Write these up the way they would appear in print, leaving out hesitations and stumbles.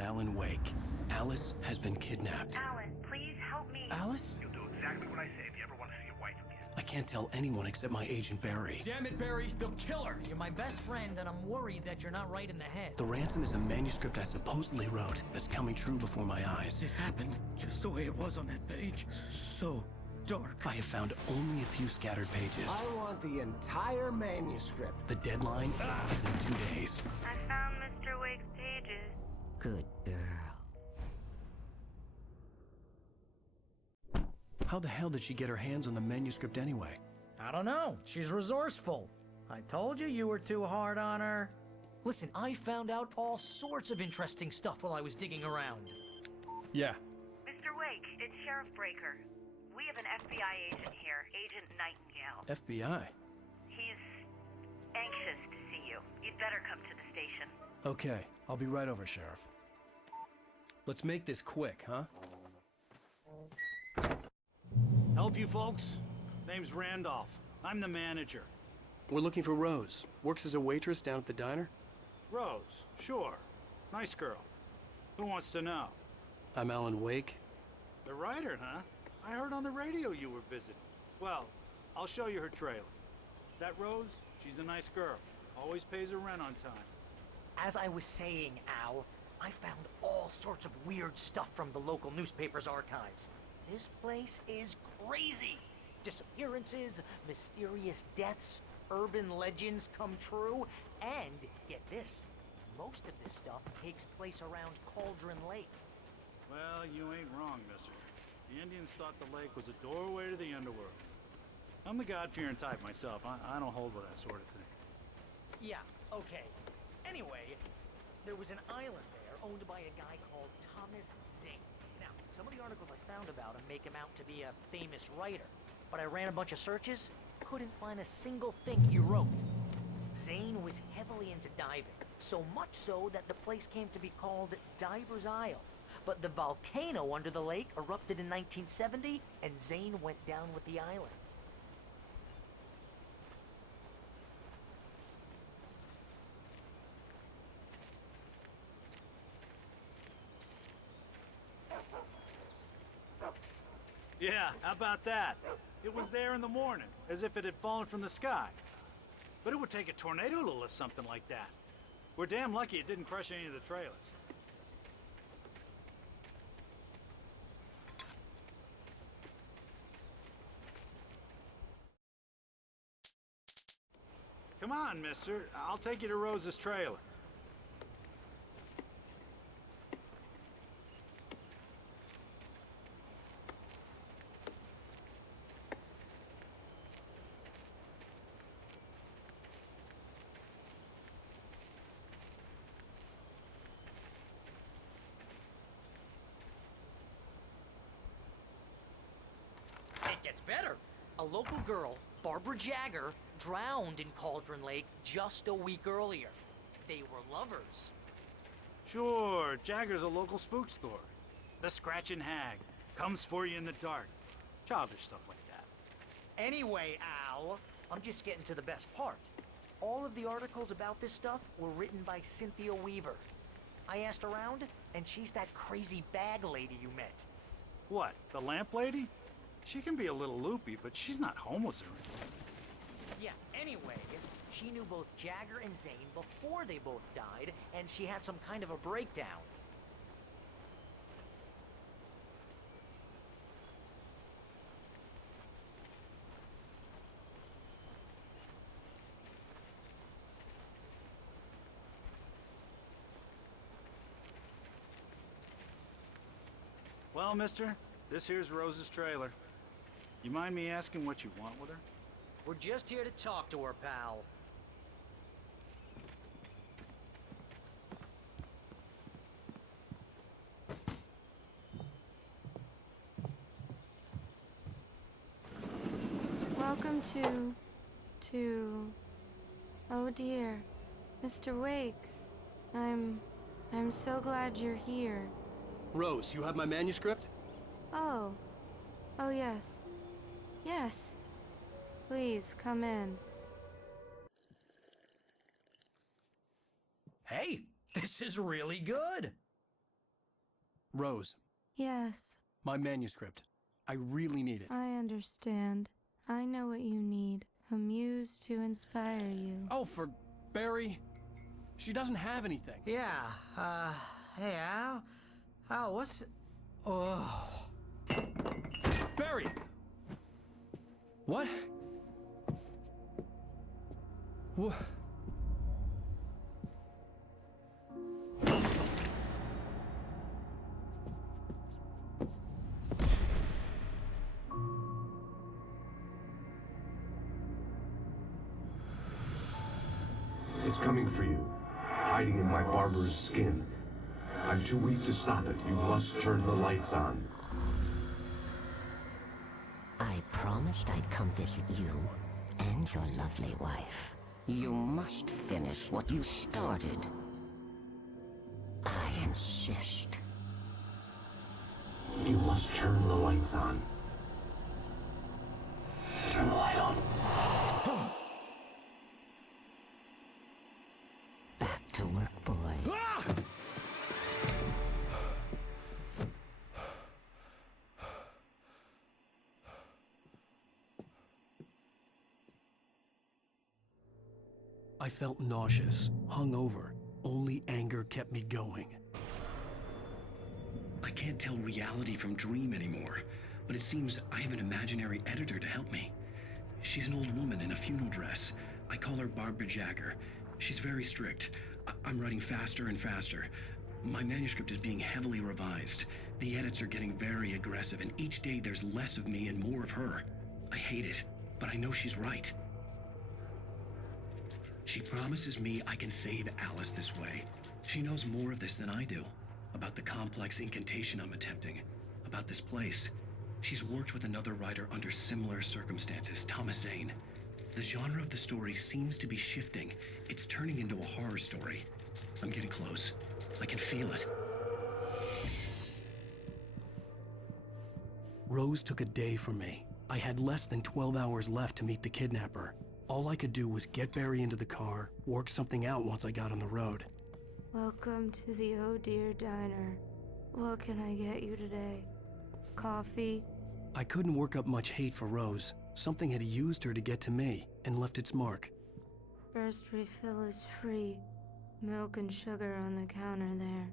on Alan Wake. Alice has been kidnapped. Alan, please help me. Alice? You'll do exactly what I say if you ever want to see your wife again. I can't tell anyone except my agent Barry. Damn it, Barry, they'll kill her! You're my best friend, and I'm worried that you're not right in the head. The ransom is a manuscript I supposedly wrote that's coming true before my eyes. It happened just the way it was on that page. So dark. I have found only a few scattered pages. I want the entire manuscript. The deadline is in 2 days. I found Mr. Wake's pages. Good girl. How the hell did she get her hands on the manuscript anyway? I don't know. She's resourceful. I told you you were too hard on her. Listen, I found out all sorts of interesting stuff while I was digging around. Yeah. Mr. Wake, it's Sheriff Breaker. We have an FBI agent here, Agent Nightingale. FBI? He's anxious to see you. You'd better come to the station. Okay, I'll be right over, Sheriff. Let's make this quick, huh? Help you folks? Name's Randolph. I'm the manager. We're looking for Rose. Works as a waitress down at the diner. Rose, sure. Nice girl. Who wants to know? I'm Alan Wake. The writer, huh? I heard on the radio you were visiting. Well, I'll show you her trailer. That Rose, she's a nice girl. Always pays her rent on time. As I was saying, Al, I found all sorts of weird stuff from the local newspaper's archives. This place is crazy. Disappearances, mysterious deaths, urban legends come true, and get this, most of this stuff takes place around Cauldron Lake. Well, you ain't wrong, mister. The Indians thought the lake was a doorway to the underworld. I'm the God-fearing type myself. I don't hold with that sort of thing. Yeah, okay. Anyway, there was an island there owned by a guy called Thomas Zink. Now, some of the articles I found about him make him out to be a famous writer, but I ran a bunch of searches, couldn't find a single thing he wrote. Zane was heavily into diving, so much so that the place came to be called Diver's Isle. But the volcano under the lake erupted in 1970, and Zane went down with the island. Yeah, how about that? It was there in the morning, as if it had fallen from the sky. But it would take a tornado to lift something like that. We're damn lucky it didn't crush any of the trailers. Come on, mister. I'll take you to Rose's trailer. It gets better. A local girl, Barbara Jagger, drowned in Cauldron Lake just a week earlier. They were lovers. Sure, Jagger's a local spook story. The Scratching Hag comes for you in the dark. Childish stuff like that. Anyway, Al, I'm just getting to the best part. All of the articles about this stuff were written by Cynthia Weaver. I asked around, and she's that crazy bag lady you met. What, the lamp lady? She can be a little loopy, but she's not homeless or anything. Yeah, anyway, she knew both Jagger and Zane before they both died, and she had some kind of a breakdown. Well, mister, this here's Rose's trailer. You mind me asking what you want with her? We're just here to talk to her, pal. Welcome to... Oh dear, Mr. Wake. I'm so glad you're here. Rose, you have my manuscript? Oh. Oh yes. Yes. Please, come in. Hey, this is really good. Rose, Yes, my manuscript. I really need it. I understand. I know what you need. A muse to inspire you. Oh, for Barry. She doesn't have anything. Yeah, hey, Al, what's... Oh... Barry! What? What? It's coming for you, hiding in my barber's skin. I'm too weak to stop it. You must turn the lights on. I promised I'd come visit you and your lovely wife. You must finish what you started. I insist. You must turn the lights on. Turn the light on. Back to work, boy. I felt nauseous, hungover. Only anger kept me going. I can't tell reality from dream anymore, but it seems I have an imaginary editor to help me. She's an old woman in a funeral dress. I call her Barbara Jagger. She's very strict. I'm writing faster and faster. My manuscript is being heavily revised. The edits are getting very aggressive, and each day there's less of me and more of her. I hate it, but I know she's right. She promises me I can save Alice this way. She knows more of this than I do. About the complex incantation I'm attempting. About this place. She's worked with another writer under similar circumstances, Thomas Zane. The genre of the story seems to be shifting. It's turning into a horror story. I'm getting close. I can feel it. Rose took a day from me. I had less than 12 hours left to meet the kidnapper. All I could do was get Barry into the car, work something out once I got on the road. Welcome to the Oh Dear Diner. What can I get you today? Coffee? I couldn't work up much hate for Rose. Something had used her to get to me and left its mark. First refill is free. Milk and sugar on the counter there.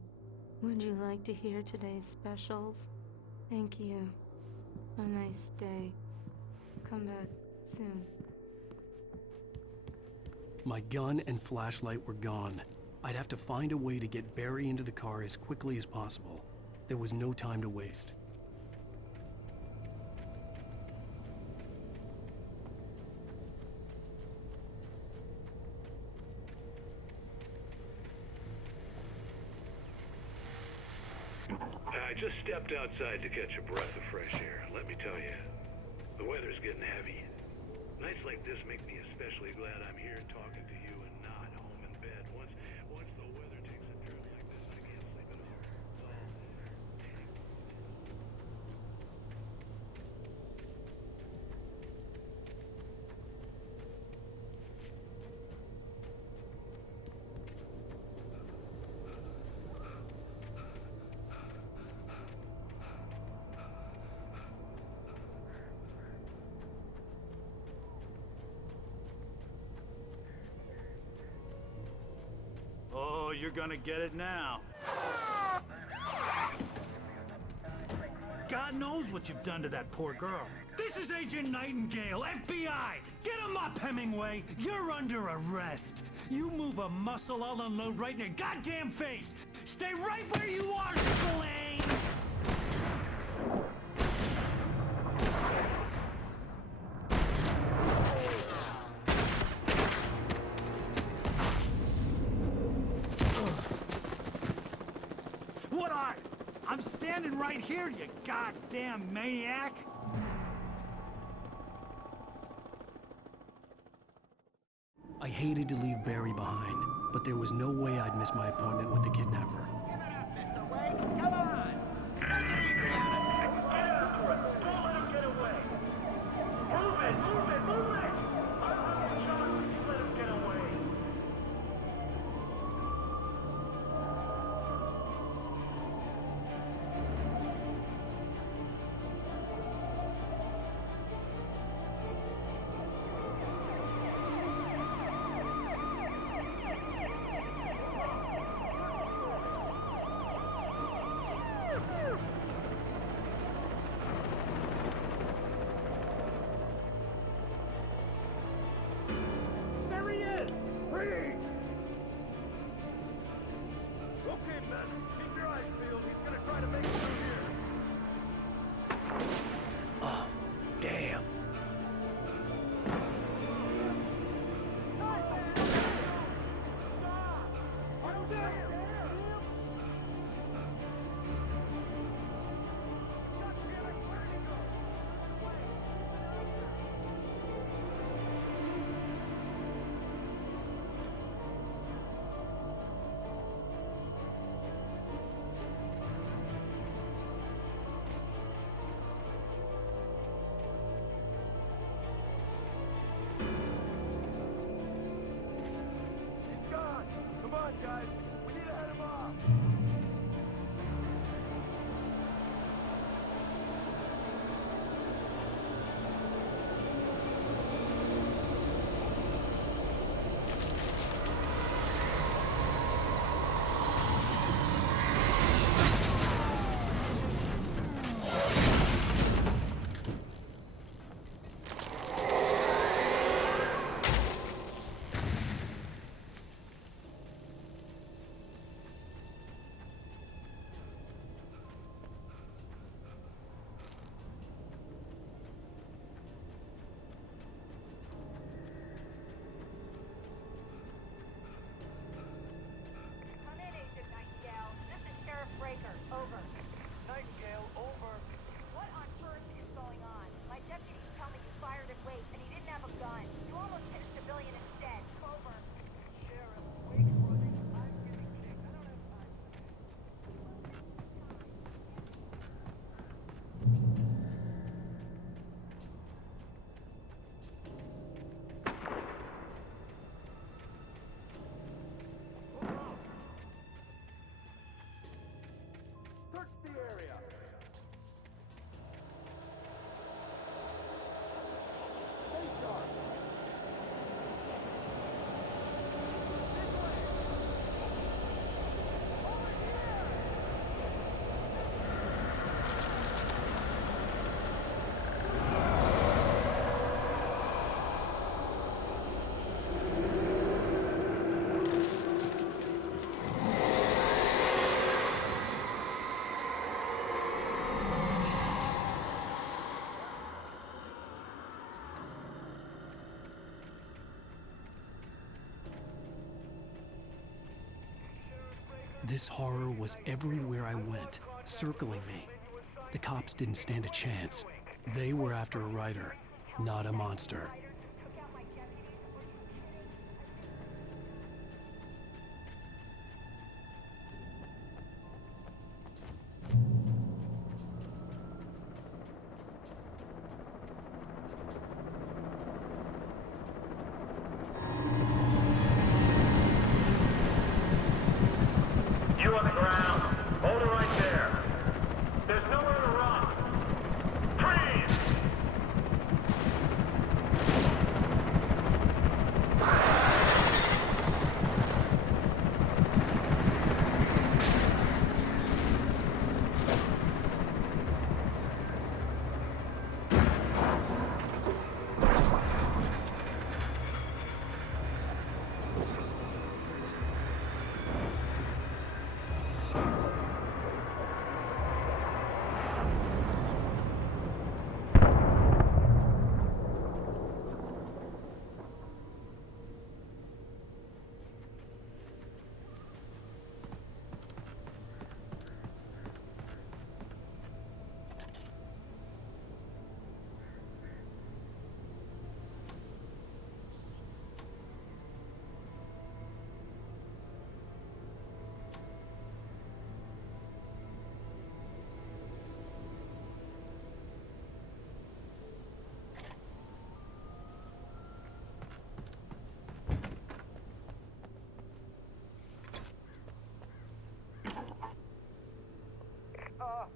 Would you like to hear today's specials? Thank you. A nice day. Come back soon. My gun and flashlight were gone. I'd have to find a way to get Barry into the car as quickly as possible. There was no time to waste. I just stepped outside to catch a breath of fresh air. Let me tell you, the weather's getting heavy. Nights like this make me especially glad I'm here talking to you and not home in bed. Once the weather takes a turn like this, I can't sleep at all. Oh, you're gonna get it now. God knows what you've done to that poor girl. This is Agent Nightingale, FBI! Get him up, Hemingway! You're under arrest! You move a muscle, I'll unload right in your goddamn face! Stay right where you are, Spillane! I'm standing right here, you goddamn maniac! I hated to leave Barry behind, but there was no way I'd miss my appointment with the kidnapper. Give it up, Mr. Wake! Come on! Make it easy on him! Get after him! Don't let him get away! Move it! Move it! Move it! I'm John. Let him get away! Search the area. Stay sharp. This horror was everywhere I went, circling me. The cops didn't stand a chance. They were after a writer, not a monster. You on the ground. Hold it right there. There's nowhere to run. Freeze!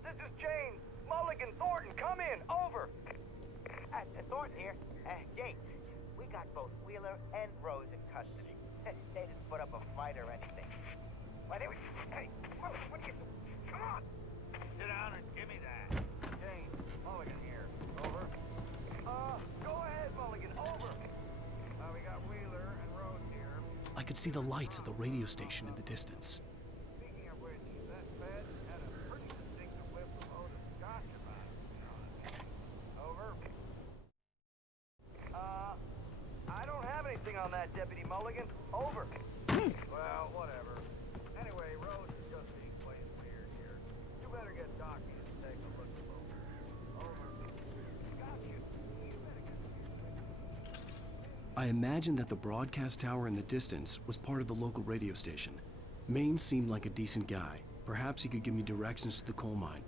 This is James. Mulligan, Thornton, come in. Over. Thornton here. James, we got both Wheeler and Rose in custody. They didn't put up a fight or anything. Why, they were... Hey, what you... Come on. Sit down and give me that. James, Mulligan here. Over. Go ahead, Mulligan. Over. We got Wheeler and Rose here. I could see the lights of the radio station in the distance. Speaking of which, that Fed had a pretty distinctive whiff of Otis Scotch about it, you know what I mean? Over. I don't have anything on that, Deputy Mulligan. Over. Well, whatever. Anyway, Rose is just being plain weird here. You better get Docky to take a look at over. Over. Got you. You better get... I imagined that the broadcast tower in the distance was part of the local radio station. Maine seemed like a decent guy. Perhaps he could give me directions to the coal mine.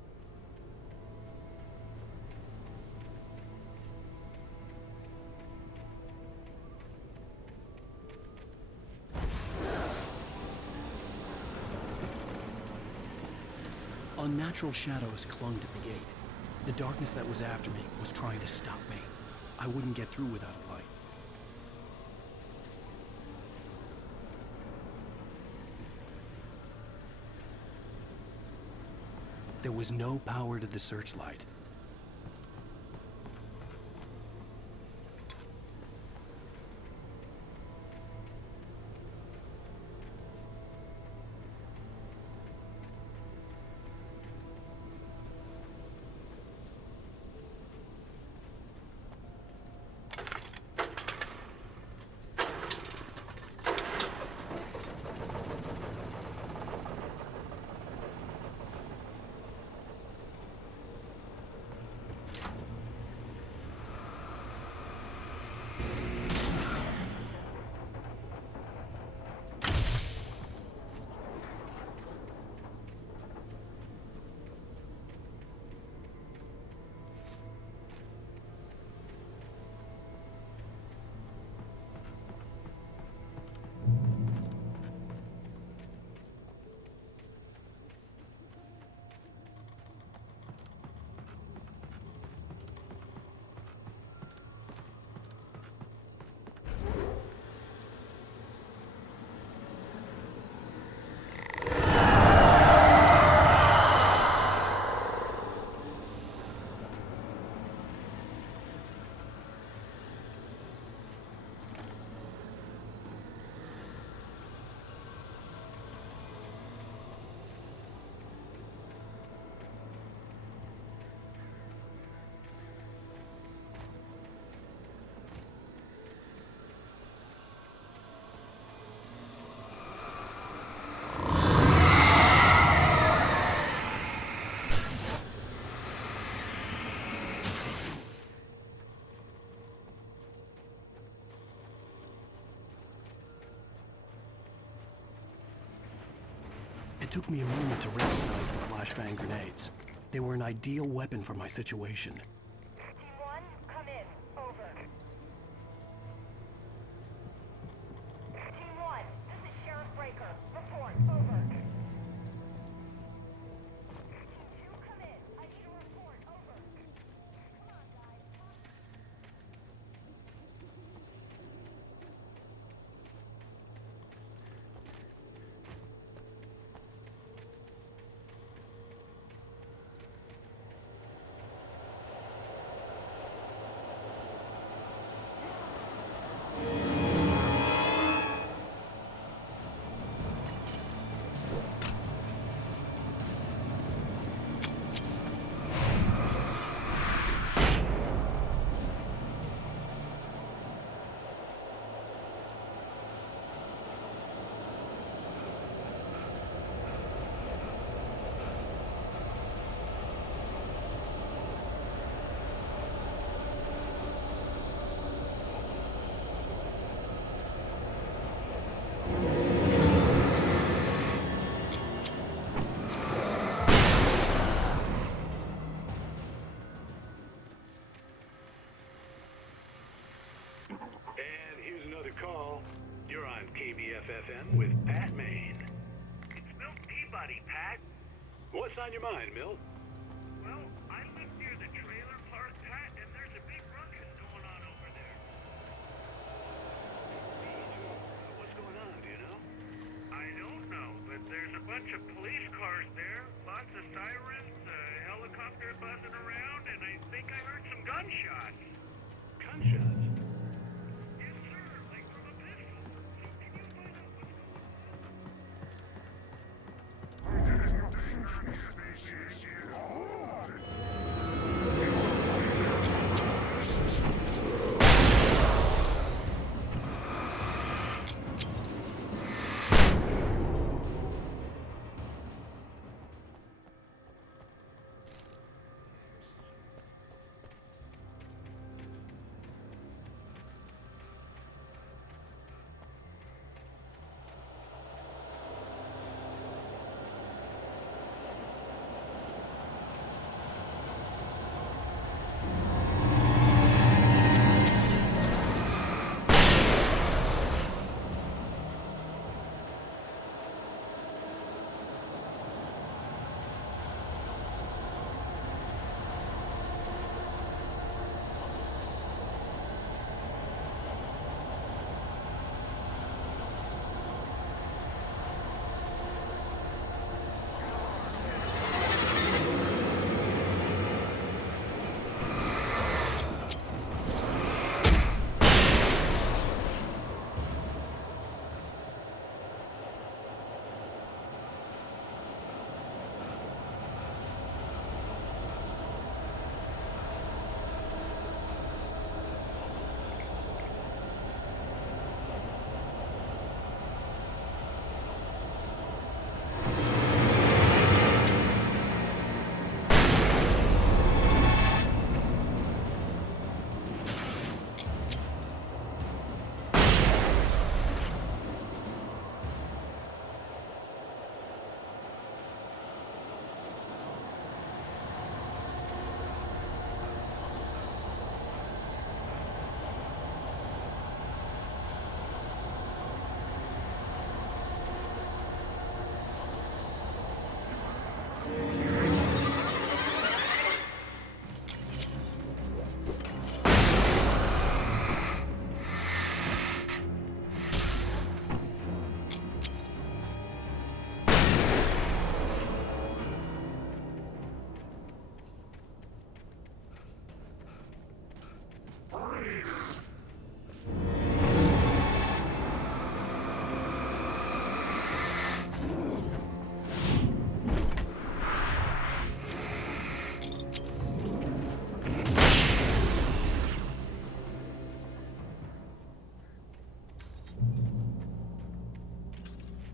Unnatural shadows clung to the gate. The darkness that was after me was trying to stop me. I wouldn't get through without a light. There was no power to the searchlight. took me a moment to recognize the flashbang grenades. They were an ideal weapon for my situation. Team 1, come in. Over. Team 1, this is Sheriff Breaker. Report. Over. Team 2, come in. I need a report. Over. Come on, guys. And here's another call. You're on KBFFM with Pat Maine. It's Milt Peabody, Pat. What's on your mind, Milt? Well, I live near the trailer park, Pat, and there's a big ruckus going on over there. What's going on, do you know? I don't know, but there's a bunch of police cars there, lots of sirens, a helicopter buzzing around, and I think I heard some gunshots. Gunshots? Yes, sir, like from a pistol. So can you find out what's going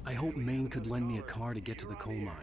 I hope Maine could lend me a car to get to the coal mine.